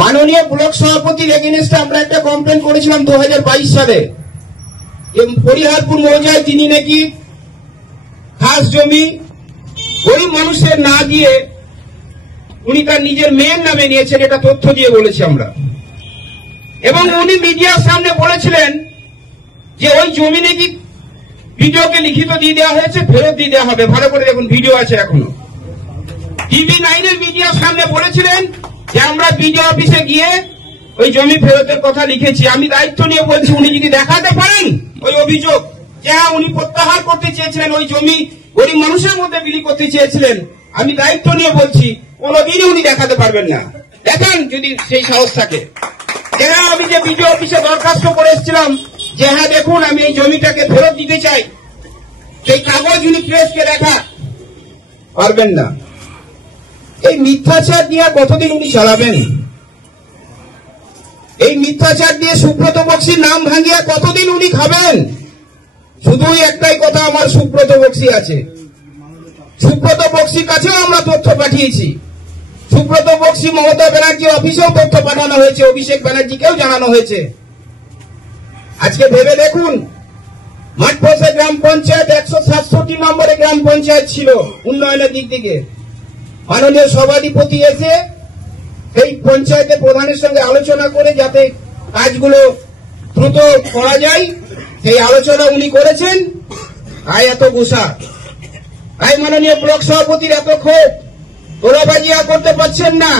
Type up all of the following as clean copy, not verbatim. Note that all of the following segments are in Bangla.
মাননীয় ব্লক সভাপতির এগেইনস্টে আমরা একটা কমপ্লেন করেছিলাম 2022 সালে। পরিহারপুর মৌজায় তিনি নাকি খাস জমি গরিব মানুষের না দিয়ে উনি তার নিজের মেয়ের নামে নিয়েছেন, এটা তথ্য দিয়ে বলেছি আমরা। এবং উনি মিডিয়ার সামনে বলেছিলেন যে ওই জমি নাকি ভিডিওকে লিখিত দিয়ে দেওয়া হয়েছে, ফেরত দিয়ে দেওয়া হবে। ভালো করে দেখুন, ভিডিও আছে এখনো। TV9 এর মিডিয়ার সামনে বলেছিলেন যে আমরা বিডিও অফিসে গিয়ে ওই জমি ফেরতের কথা লিখেছি। আমি দায়িত্ব নিয়ে বলছি, উনি যদি দেখাতে পারেন ওই অভিযোগ যে উনি প্রত্যাহার করতে চেয়েছিলেন, ওই জমি গরিব মানুষের মধ্যে বিলি করতে চেয়েছিলেন, আমি দায়িত্ব নিয়ে বলছি কোনোদিনই উনি দেখাতে পারবেন না। দেখান যদি সেই সাহস থাকে। আমি যে বিডিও অফিসে দরখাস্ত করে এসেছিলাম যে হ্যাঁ দেখুন আমি এই জমিটাকে ফেরত দিতে চাই, সেই কাগজ উনি প্রেসকে দেখা পারবেন না। এই মিথ্যাচার দিয়ে কতদিন উনি চালাবেন? এই মিথ্যাচার দিয়ে সুব্রত বক্সির নাম ভাঙিয়া কতদিন উনি খাবেন? শুধুই একটাই কথা, আমার সুব্রত বক্সি আছে। সুব্রত বক্সির কাছেও আমরা তথ্য পাঠিয়েছি। সুব্রত বক্সি মমতা ব্যানার্জি অফিসেও তথ্য পাঠানো হয়েছে, অভিষেক ব্যানার্জিকেও জানানো হয়েছে। আজকে ভেবে দেখুন, মাঠপোষা গ্রাম পঞ্চায়েত 167 নম্বরে গ্রাম পঞ্চায়েত ছিল উন্নয়নের দিক থেকে। মাননীয় সভাধিপতি এসে এই পঞ্চায়েতের প্রধানের সঙ্গে আলোচনা করে যাতে কাজগুলো দ্রুত করা যায়, সেই আলোচনা উনি করেছেন। তাই এত গুসা, তাই মাননীয় ব্লক সভাপতির এত ক্ষোভ, তোলাবাজি আর করতে পারছেন না।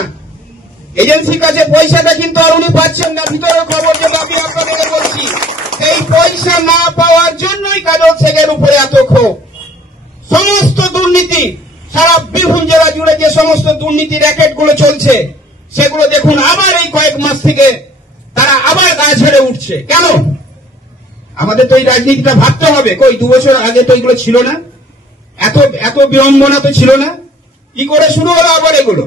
এজেন্সির কাছে পয়সাটা কিন্তু আর উনি পাচ্ছেন না। ভিতরের খবর যেটা আমি আপনাদেরকে বলছি, এই পয়সা না পাওয়ার জন্যই কাজল শেখের উপরে এত ক্ষোভ। সমস্ত দুর্নীতি সারা বীরভূম জেলা জুড়ে যে সমস্ত দুর্নীতি র্যাকেট গুলো চলছে, সেগুলো দেখুন আবার এই কয়েক মাস থেকে তারা আবার গা ছেড়ে উঠছে। কেন? আমাদের তো এই রাজনীতিটা ভাবতে হবে। কই 2 বছর আগে তো এগুলো ছিল না, এত বিড়ম্বনা তো ছিল না। কি করে শুরু হলো আবার এগুলো?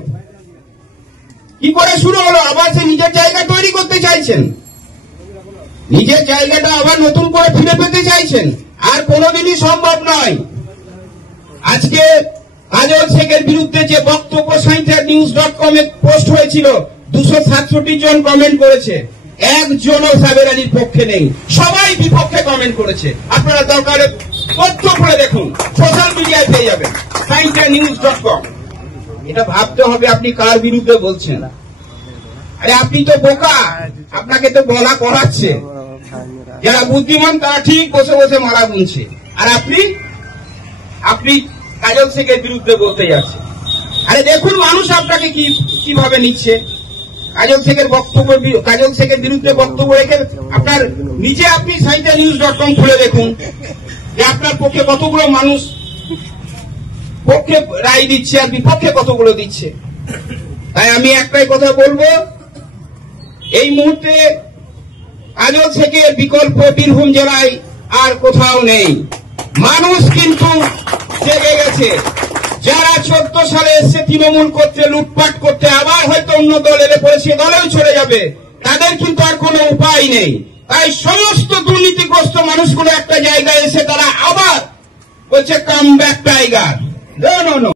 কি করে শুরু হলো আবার? সে নিজের জায়গা তৈরি করতে চাইছেন, নিজের জায়গাটা আবার নতুন করে ফিরে পেতে চাইছেন। আর কোনোদিনই সম্ভব নয়। আজকে কাজল শেখের বিরুদ্ধে যে বক্তব্য sainternews.com এ পোস্ট হয়েছিল, 267 জন কমেন্ট করেছে, একজনও সাবের আলীর পক্ষে নেই, সবাই বিপক্ষে কমেন্ট করেছে। আপনারা দরকারে তথ্য করে দেখুন, সোশ্যাল মিডিয়ায় পেয়ে যাবেন sainternews.com। এটা ভাবতে হবে আপনি কার বিরুদ্ধে বলছেন। আরে আপনি তো বোকা, আপনাকে তো বলা করাচ্ছে। যারা বুদ্ধিমান তারা ঠিক বসে বসে মারা গুনছে, আর আপনি কাজল শেখের বিরুদ্ধে বলতে যাচ্ছে। আরে দেখুন মানুষ আপনাকে কিভাবে নিচ্ছে। কাজল শেখের বিরুদ্ধে বক্তব্য রেখে আপনার নিজে আপনি sainternews.com খুলে দেখুন যে আপনার পক্ষে কতগুলো মানুষ পক্ষে রায় দিচ্ছে আর বিপক্ষে কতগুলো দিচ্ছে। তাই আমি একটাই কথা বলবো, এই মুহূর্তে কাজল শেখের বিকল্প বীরভূম জেলায় আর কোথাও নেই। মানুষ কিন্তু জেগে গেছে। যারা 14 সালে এসছে তৃণমূল করতে, লুটপাট করতে, আবার হয়তো অন্য দল এলে পরে সে দলেও চলে যাবে, তাদের কিন্তু আর কোনো উপায় নেই। তাই সমস্ত দুর্নীতিগ্রস্ত মানুষগুলো একটা জায়গায় এসে তারা আবার বলছে কাম ব্যাক টাইগার। নো।